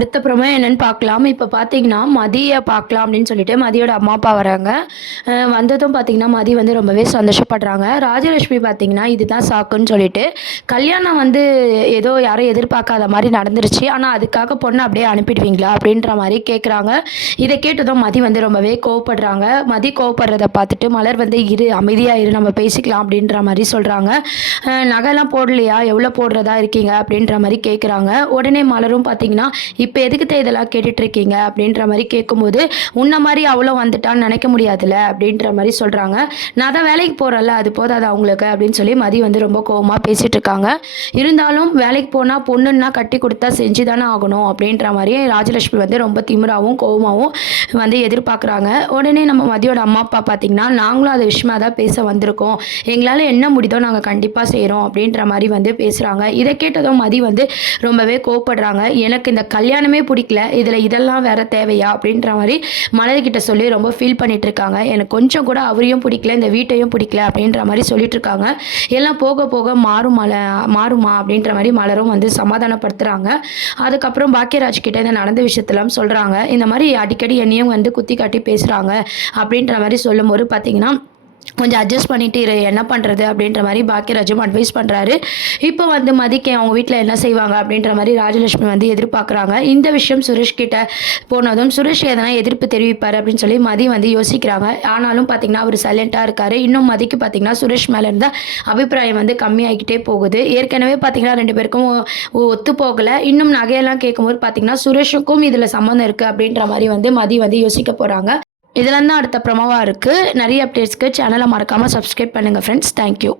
அடுத்த ப்ரோமோ என்னன்னு பார்க்கலாம். இப்போ பார்த்தீங்கன்னா, மதிய பார்க்கலாம் அப்படின்னு சொல்லிட்டு மதியோட அம்மா, அப்பா வராங்க. வந்ததும் பார்த்தீங்கன்னா, மதி வந்து ரொம்பவே சந்தோஷப்படுறாங்க. ராஜலட்சுமி பார்த்தீங்கன்னா, இதுதான் சாக்குன்னு சொல்லிட்டு, கல்யாணம் வந்து ஏதோ யாரும் எதிர்பார்க்காத மாரி நடந்துருச்சு. ஆனா, அதுக்காக பொண்ண அப்படியே அனுப்பிடுவீங்களா? அப்படின்ற மாரி கேட்குறாங்க. இத கேட்டதும் மதி வந்து ரொம்பவே கோவப்படுறாங்க. மதி கோவப்படுறத பார்த்துட்டு, மலர் வந்து "இரு, அமைதியா இரு, நம்ம பேசிக்கலாம்" அப்படின்ற மாரி சொல்றாங்க. "நகைலாம் போடலையா? எவ்வளோ போடுறதா இருக்கீங்க?" அப்படின்ற மாரி கேட்குறாங்க. உடனே மலரும் பார்த்தீங்கன்னா, இப்போ எதுக்குத்த இதெல்லாம் கேட்டுட்ருக்கீங்க அப்படின்ற மாதிரி கேட்கும்போது, உன்ன மாதிரி அவளும் வந்துட்டான்னு நினைக்க முடியாதுல்ல அப்படின்ற மாதிரி சொல்கிறாங்க. நான் தான் வேலைக்கு போகிறேன்ல, அது போதாது அவங்களுக்கு அப்படின்னு சொல்லி மதி வந்து ரொம்ப கோவமாக பேசிகிட்டு இருக்காங்க. இருந்தாலும் வேலைக்கு போனால் பொண்ணுன்னா கட்டி கொடுத்தா செஞ்சு தானே ஆகணும் அப்படின்ற மாதிரி ராஜலட்சுமி வந்து ரொம்ப திமிராகவும் கோவமாகவும் வந்து எதிர்பார்க்குறாங்க. உடனே நம்ம மதியோட அம்மா அப்பா பார்த்தீங்கன்னா, நாங்களும் அது விஷயமா தான் பேச வந்திருக்கோம், எங்களால் என்ன முடியுதோ நாங்கள் கண்டிப்பாக செய்கிறோம் அப்படின்ற மாதிரி வந்து பேசுகிறாங்க. இதை கேட்டதும் மதி வந்து ரொம்பவே கோவப்படுறாங்க. எனக்கு இந்த கல்யாணமே பிடிக்கல, இதில் இதெல்லாம் வேற தேவையா அப்படின்ற மாதிரி மலர்கிட்ட சொல்லி ரொம்ப ஃபீல் பண்ணிட்டு இருக்காங்க. எனக்கு கொஞ்சம் கூட அவரையும் பிடிக்கல, இந்த வீட்டையும் பிடிக்கல அப்படின்ற மாதிரி சொல்லிட்டு இருக்காங்க. எல்லாம் போக போக மாறுமா அப்படின்ற மாதிரி மலரும் வந்து சமாதானப்படுத்துகிறாங்க. அதுக்கப்புறம் பாக்கியராஜ் கிட்ட இந்த நடந்த விஷயத்தெல்லாம் சொல்கிறாங்க. இந்த மாதிரி அடிக்கடி என்னையும் வந்து குத்தி காட்டி பேசுகிறாங்க அப்படின்ற மாதிரி சொல்லும்போது பார்த்தீங்கன்னா, கொஞ்சம் அட்ஜஸ்ட் பண்ணிட்டு இரு, என்ன பண்ணுறது அப்படின்ற மாதிரி பாக்கியராஜும் அட்வைஸ் பண்ணுறாரு. இப்போ வந்து மதிக்கு அவங்க வீட்டில் என்ன செய்வாங்க அப்படின்ற மாதிரி ராஜலட்சுமி வந்து எதிர்பார்க்குறாங்க. இந்த விஷயம் சுரேஷ் கிட்ட போனதும் சுரேஷ் எதனா எதிர்ப்பு தெரிவிப்பார் அப்படின்னு சொல்லி மதி வந்து யோசிக்கிறாங்க. ஆனாலும் பார்த்தீங்கன்னா அவர் சைலண்ட்டாக இருக்காரு. இன்னும் மதிக்கு பார்த்தீங்கன்னா சுரேஷ் மேலே இருந்த அபிப்பிராயம் வந்து கம்மியாகிக்கிட்டே போகுது. ஏற்கனவே பார்த்தீங்கன்னா 2 பேருக்கும் ஒத்து போகலை. இன்னும் நகையெல்லாம் கேட்கும்போது பார்த்தீங்கன்னா சுரேஷுக்கும் இதில் சம்மந்தம் இருக்குது அப்படின்ற மாதிரி வந்து மதி வந்து யோசிக்க போகிறாங்க. இதெல்லாம் தான் அடுத்த ப்ரோமோவாக இருக்குது. நிறைய அப்டேட்ஸ்க்கு சேனலை மறக்காமல் சப்ஸ்கிரைப் பண்ணுங்கள் ஃப்ரெண்ட்ஸ். தேங்க்யூ.